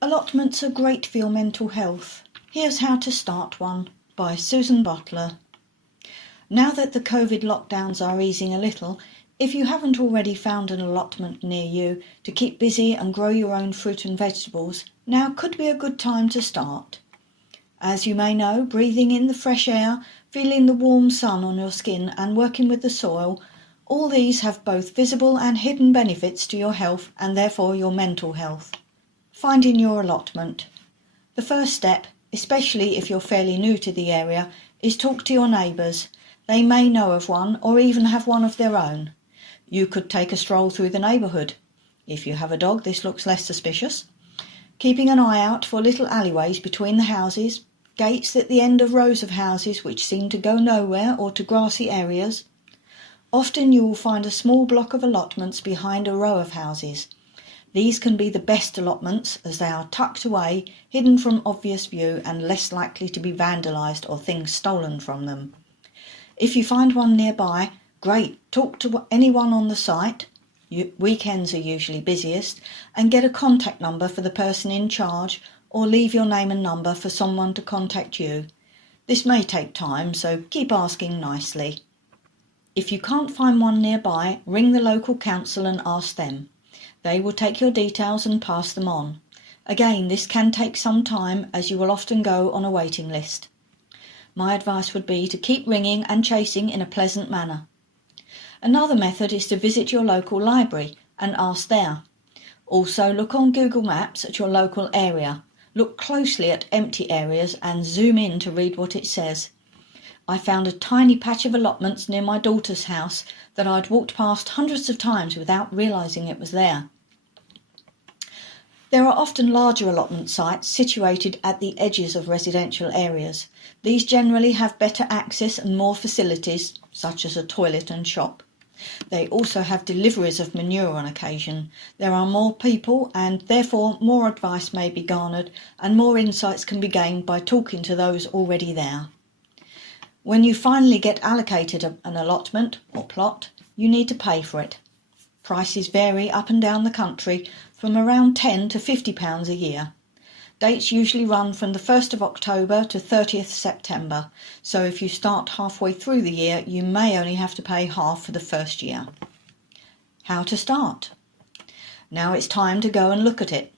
Allotments are great for your mental health. Here's how to start one by Susan Butler. Now that the COVID lockdowns are easing a little, if you haven't already found an allotment near you to keep busy and grow your own fruit and vegetables, now could be a good time to start. As you may know, breathing in the fresh air, feeling the warm sun on your skin and working with the soil, all these have both visible and hidden benefits to your health and therefore your mental health. Finding your allotment. The first step, especially if you're fairly new to the area, is talk to your neighbours. They may know of one or even have one of their own. You could take a stroll through the neighbourhood. If you have a dog, this looks less suspicious. Keeping an eye out for little alleyways between the houses, gates at the end of rows of houses which seem to go nowhere or to grassy areas. Often you will find a small block of allotments behind a row of houses. These can be the best allotments as they are tucked away, hidden from obvious view and less likely to be vandalised or things stolen from them. If you find one nearby, great, talk to anyone on the site, weekends are usually busiest, and get a contact number for the person in charge or leave your name and number for someone to contact you. This may take time, so keep asking nicely. If you can't find one nearby, ring the local council and ask them. They will take your details and pass them on. Again, this can take some time as you will often go on a waiting list. My advice would be to keep ringing and chasing in a pleasant manner. Another method is to visit your local library and ask there. Also, look on Google Maps at your local area. Look closely at empty areas and zoom in to read what it says. I found a tiny patch of allotments near my daughter's house that I'd walked past hundreds of times without realising it was there. There are often larger allotment sites situated at the edges of residential areas. These generally have better access and more facilities, such as a toilet and shop. They also have deliveries of manure on occasion. There are more people and therefore more advice may be garnered and more insights can be gained by talking to those already there. When you finally get allocated an allotment or plot, you need to pay for it. Prices vary up and down the country from around £10 to £50 a year. Dates usually run from the 1st of October to 30th September, so if you start halfway through the year, you may only have to pay half for the first year. How to start? Now it's time to go and look at it.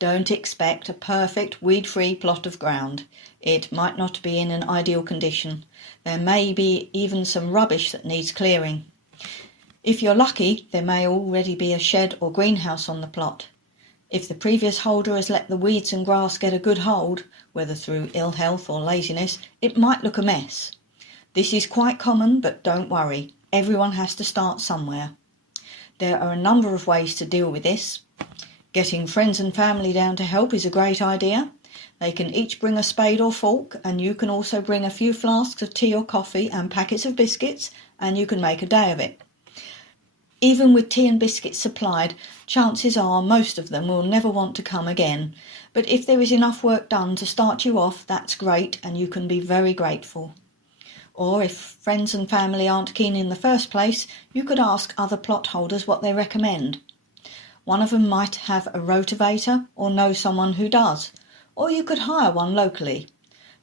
Don't expect a perfect weed-free plot of ground. It might not be in an ideal condition. There may be even some rubbish that needs clearing. If you're lucky, there may already be a shed or greenhouse on the plot. If the previous holder has let the weeds and grass get a good hold, whether through ill health or laziness, it might look a mess. This is quite common, but don't worry. Everyone has to start somewhere. There are a number of ways to deal with this. Getting friends and family down to help is a great idea. They can each bring a spade or fork, and you can also bring a few flasks of tea or coffee and packets of biscuits, and you can make a day of it. Even with tea and biscuits supplied, chances are most of them will never want to come again. But if there is enough work done to start you off, that's great and you can be very grateful. Or if friends and family aren't keen in the first place, you could ask other plot holders what they recommend. One of them might have a rotavator or know someone who does, or you could hire one locally.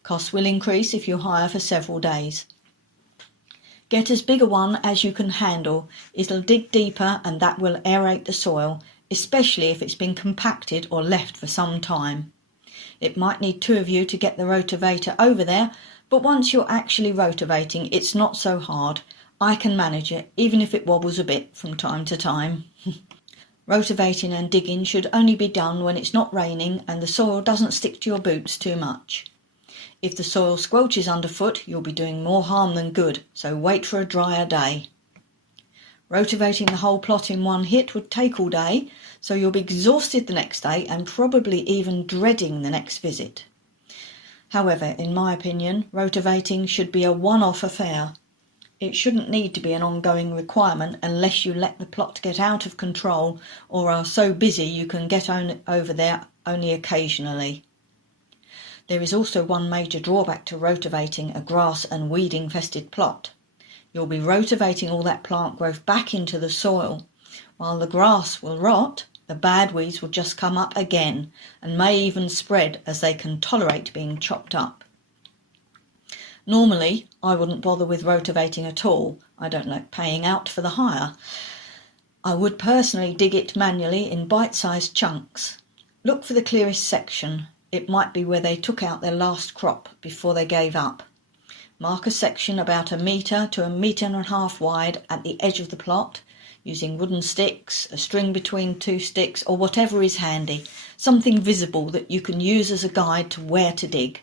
Costs will increase if you hire for several days. Get as big a one as you can handle. It'll dig deeper and that will aerate the soil, especially if it's been compacted or left for some time. It might need 2 of you to get the rotavator over there, but once you're actually rotavating, it's not so hard. I can manage it, even if it wobbles a bit from time to time. Rotavating and digging should only be done when it's not raining and the soil doesn't stick to your boots too much. If the soil squelches underfoot, you'll be doing more harm than good, so wait for a drier day. Rotavating the whole plot in one hit would take all day, so you'll be exhausted the next day and probably even dreading the next visit. However, in my opinion, rotavating should be a one-off affair. It shouldn't need to be an ongoing requirement unless you let the plot get out of control or are so busy you can get over there only occasionally. There is also one major drawback to rotavating a grass and weed infested plot. You'll be rotavating all that plant growth back into the soil. While the grass will rot, The bad weeds will just come up again and may even spread as they can tolerate being chopped up. Normally, I wouldn't bother with rotavating at all. I don't like paying out for the hire. I would personally dig it manually in bite-sized chunks. Look for the clearest section. It might be where they took out their last crop before they gave up. Mark a section about 1 metre to 1.5 metres wide at the edge of the plot, using wooden sticks, a string between 2 sticks, or whatever is handy, something visible that you can use as a guide to where to dig.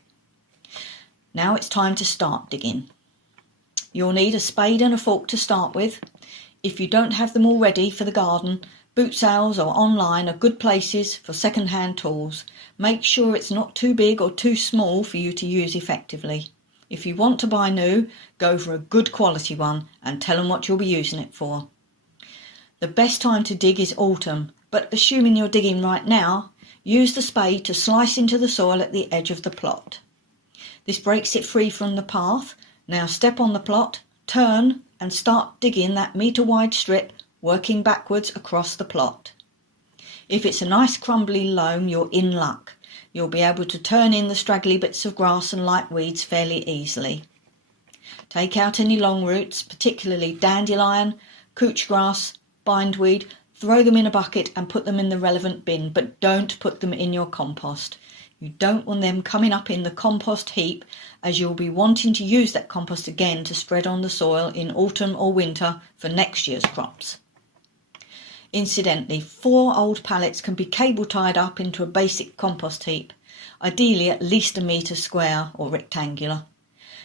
Now it's time to start digging. You'll need a spade and a fork to start with. If you don't have them already for the garden, boot sales or online are good places for second-hand tools. Make sure it's not too big or too small for you to use effectively. If you want to buy new, go for a good quality one and tell them what you'll be using it for. The best time to dig is autumn, but assuming you're digging right now, use the spade to slice into the soil at the edge of the plot. This breaks it free from the path. Now step on the plot, turn and start digging that metre-wide strip, working backwards across the plot. If it's a nice crumbly loam, you're in luck. You'll be able to turn in the straggly bits of grass and light weeds fairly easily. Take out any long roots, particularly dandelion, couch grass, bindweed, throw them in a bucket and put them in the relevant bin, but don't put them in your compost. You don't want them coming up in the compost heap, as you'll be wanting to use that compost again to spread on the soil in autumn or winter for next year's crops. Incidentally, 4 old pallets can be cable tied up into a basic compost heap, ideally at least 1 metre square or rectangular.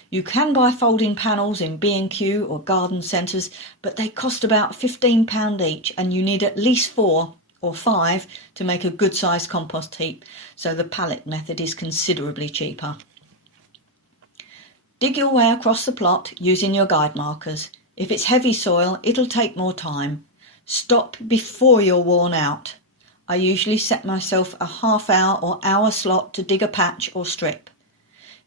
You can buy folding panels in B&Q or garden centres, but they cost about £15 each, and you need at least 4 or 5 to make a good sized compost heap, so the pallet method is considerably cheaper. Dig your way across the plot using your guide markers. If it's heavy soil, it'll take more time. Stop before you're worn out. I usually set myself a half-hour or hour slot to dig a patch or strip.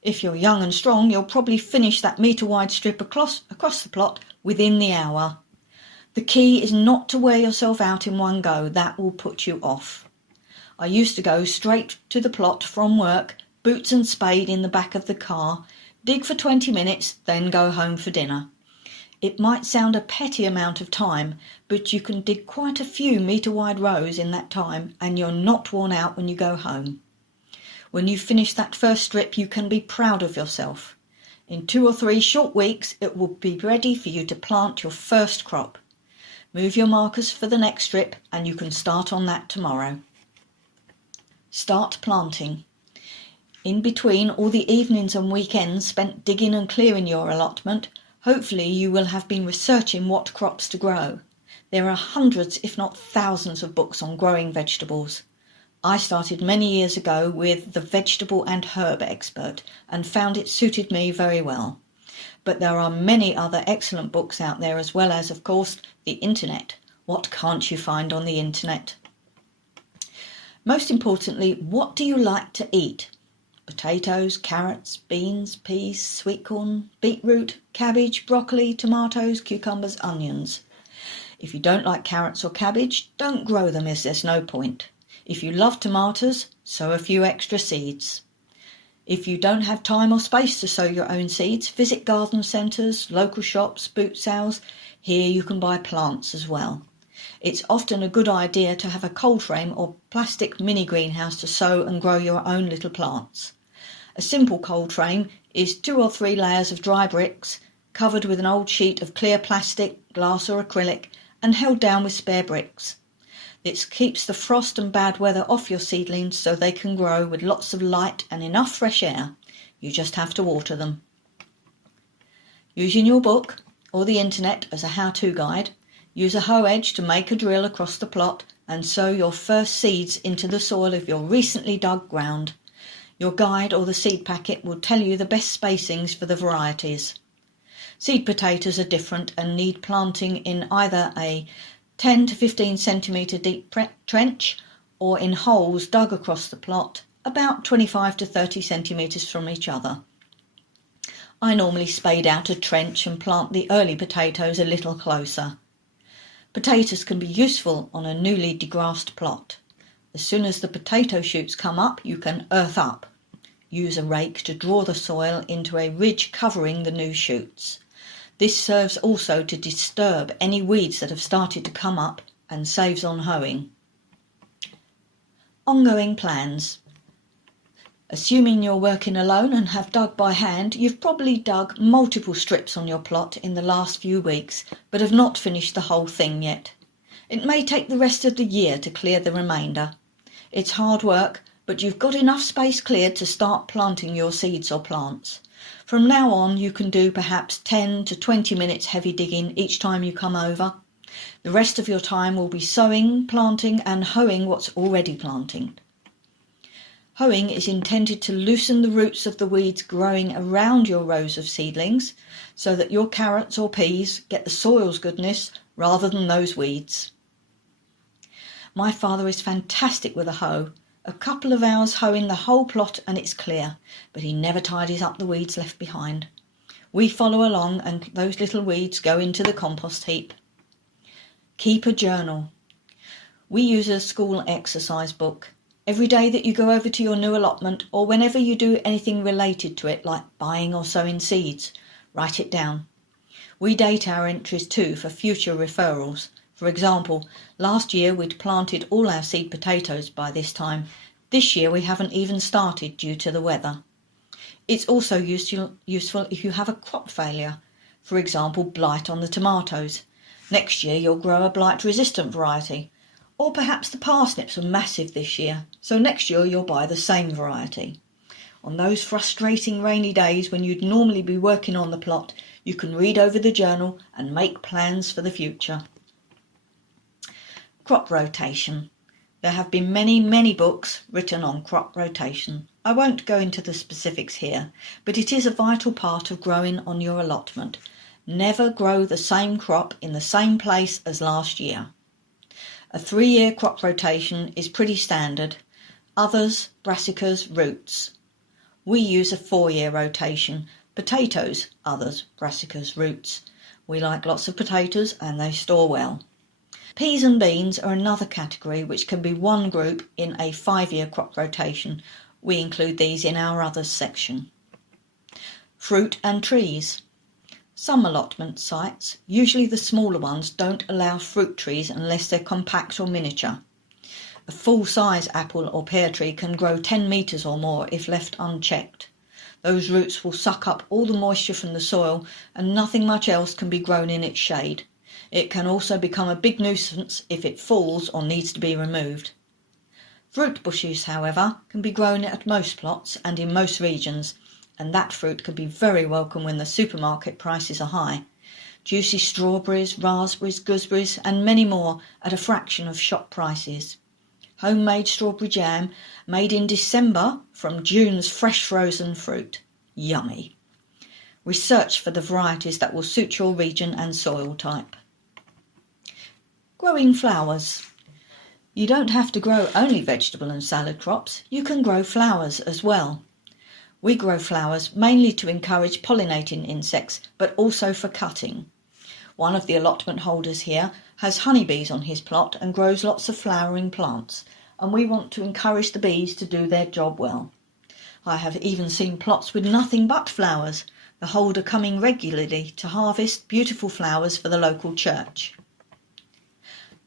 If you're young and strong, you'll probably finish that metre-wide strip across the plot within the hour. The key is not to wear yourself out in one go. That will put you off. I used to go straight to the plot from work, boots and spade in the back of the car, dig for 20 minutes, then go home for dinner. It might sound a petty amount of time, but you can dig quite a few metre-wide rows in that time, and you're not worn out when you go home. When you finish that first strip, you can be proud of yourself. In 2 or 3 short weeks, it will be ready for you to plant your first crop. Move your markers for the next strip and you can start on that tomorrow. Start planting. In between all the evenings and weekends spent digging and clearing your allotment, hopefully you will have been researching what crops to grow. There are hundreds, if not thousands, of books on growing vegetables. I started many years ago with The Vegetable and Herb Expert and found it suited me very well. But there are many other excellent books out there, as well as, of course, the internet. What can't you find on the internet? Most importantly, what do you like to eat? Potatoes, carrots, beans, peas, sweet corn, beetroot, cabbage, broccoli, tomatoes, cucumbers, onions. If you don't like carrots or cabbage, don't grow them, as there's no point. If you love tomatoes, sow a few extra seeds. If you don't have time or space to sow your own seeds, visit garden centres, local shops, boot sales. Here you can buy plants as well. It's often a good idea to have a cold frame or plastic mini greenhouse to sow and grow your own little plants. A simple cold frame is 2 or 3 layers of dry bricks, covered with an old sheet of clear plastic, glass or acrylic, and held down with spare bricks. This keeps the frost and bad weather off your seedlings so they can grow with lots of light and enough fresh air. You just have to water them. Using your book or the internet as a how-to guide, use a hoe edge to make a drill across the plot and sow your first seeds into the soil of your recently dug ground. Your guide or the seed packet will tell you the best spacings for the varieties. Seed potatoes are different and need planting in either a 10 to 15 centimetre deep trench or in holes dug across the plot, about 25 to 30 centimetres from each other. I normally spade out a trench and plant the early potatoes a little closer. Potatoes can be useful on a newly degrassed plot. As soon as the potato shoots come up, you can earth up. Use a rake to draw the soil into a ridge covering the new shoots. This serves also to disturb any weeds that have started to come up and saves on hoeing. Ongoing plans. Assuming you're working alone and have dug by hand, you've probably dug multiple strips on your plot in the last few weeks, but have not finished the whole thing yet. It may take the rest of the year to clear the remainder. It's hard work, but you've got enough space cleared to start planting your seeds or plants. From now on, you can do perhaps 10 to 20 minutes heavy digging each time you come over. The rest of your time will be sowing, planting and hoeing what's already planted. Hoeing is intended to loosen the roots of the weeds growing around your rows of seedlings so that your carrots or peas get the soil's goodness rather than those weeds. My father is fantastic with a hoe. A couple of hours hoeing the whole plot and it's clear, but he never tidies up the weeds left behind. We follow along and those little weeds go into the compost heap. Keep a journal. We use a school exercise book. Every day that you go over to your new allotment or whenever you do anything related to it, like buying or sowing seeds, write it down. We date our entries too for future referrals. For example, last year we'd planted all our seed potatoes by this time. This year we haven't even started due to the weather. It's also useful if you have a crop failure. For example, blight on the tomatoes. Next year you'll grow a blight-resistant variety. Or perhaps the parsnips were massive this year, so next year you'll buy the same variety. On those frustrating rainy days when you'd normally be working on the plot, you can read over the journal and make plans for the future. Crop rotation. There have been many books written on crop rotation. I won't go into the specifics here, but it is a vital part of growing on your allotment. Never grow the same crop in the same place as last year. A 3-year crop rotation is pretty standard. Others, brassicas, roots. We use a 4-year rotation. Potatoes, others, brassicas, roots. We like lots of potatoes and they store well. Peas and beans are another category which can be one group in a 5-year crop rotation. We include these in our others section. Fruit and trees. Some allotment sites, usually the smaller ones, don't allow fruit trees unless they're compact or miniature. A full-size apple or pear tree can grow 10 metres or more if left unchecked. Those roots will suck up all the moisture from the soil and nothing much else can be grown in its shade. It can also become a big nuisance if it falls or needs to be removed. Fruit bushes, however, can be grown at most plots and in most regions, and that fruit can be very welcome when the supermarket prices are high. Juicy strawberries, raspberries, gooseberries and many more at a fraction of shop prices. Homemade strawberry jam made in December from June's fresh frozen fruit. Yummy. Research for the varieties that will suit your region and soil type. Growing flowers. You don't have to grow only vegetable and salad crops, you can grow flowers as well. We grow flowers mainly to encourage pollinating insects, but also for cutting. One of the allotment holders here has honeybees on his plot and grows lots of flowering plants, and we want to encourage the bees to do their job well. I have even seen plots with nothing but flowers, the holder coming regularly to harvest beautiful flowers for the local church.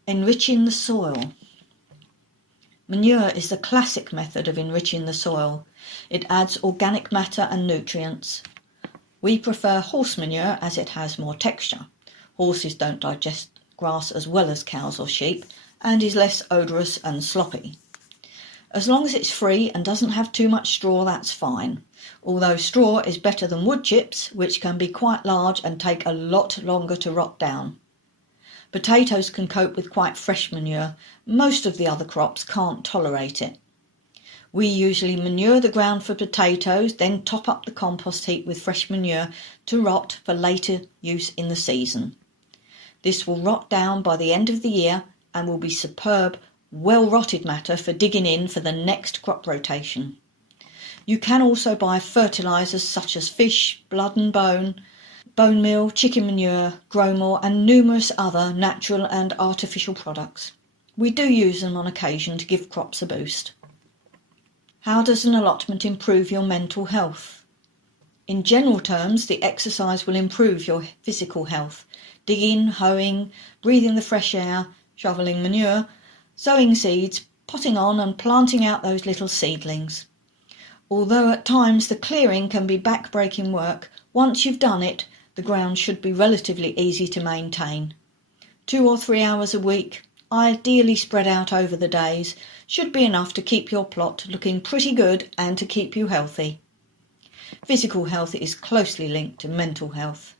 Enriching the soil. Manure is the classic method of enriching the soil. It adds organic matter and nutrients. We prefer horse manure as it has more texture. Horses don't digest grass as well as cows or sheep and is less odorous and sloppy. As long as it's free and doesn't have too much straw, that's fine. Although straw is better than wood chips, which can be quite large and take a lot longer to rot down. Potatoes can cope with quite fresh manure. Most of the other crops can't tolerate it. We usually manure the ground for potatoes, then top up the compost heap with fresh manure to rot for later use in the season. This will rot down by the end of the year and will be superb, well-rotted matter for digging in for the next crop rotation. You can also buy fertilisers such as fish, blood and bone, bone meal, chicken manure, grow more and numerous other natural and artificial products. We do use them on occasion to give crops a boost. How does an allotment improve your mental health? In general terms, the exercise will improve your physical health. Digging, hoeing, breathing the fresh air, shoveling manure, sowing seeds, potting on and planting out those little seedlings. Although at times the clearing can be back-breaking work, once you've done it, the ground should be relatively easy to maintain. 2 or 3 hours a week, ideally spread out over the days, should be enough to keep your plot looking pretty good and to keep you healthy. Physical health is closely linked to mental health.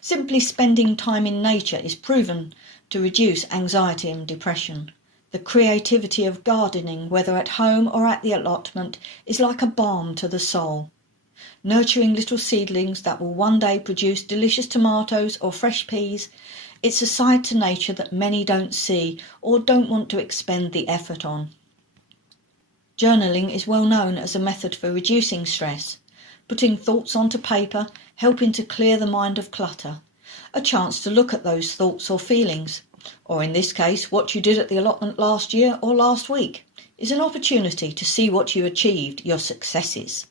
Simply spending time in nature is proven to reduce anxiety and depression. The creativity of gardening, whether at home or at the allotment, is like a balm to the soul. Nurturing little seedlings that will one day produce delicious tomatoes or fresh peas, it's a side to nature that many don't see or don't want to expend the effort on. Journaling is well known as a method for reducing stress, putting thoughts onto paper, helping to clear the mind of clutter, a chance to look at those thoughts or feelings, or in this case, what you did at the allotment last year or last week, is an opportunity to see what you achieved, your successes.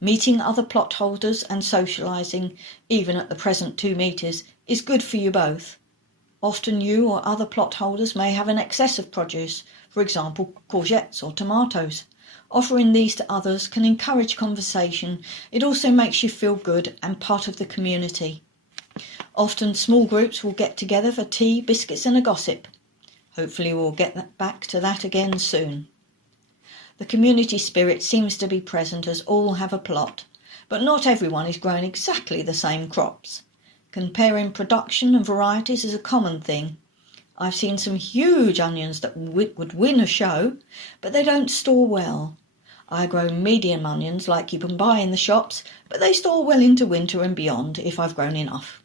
Meeting other plot holders and socialising, even at the present 2 metres, is good for you both. Often you or other plot holders may have an excess of produce, for example courgettes or tomatoes. Offering these to others can encourage conversation. It also makes you feel good and part of the community. Often small groups will get together for tea, biscuits and a gossip. Hopefully we'll get back to that again soon. The community spirit seems to be present as all have a plot, but not everyone is growing exactly the same crops. Comparing production and varieties is a common thing. I've seen some huge onions that would win a show, but they don't store well. I grow medium onions like you can buy in the shops, but they store well into winter and beyond if I've grown enough.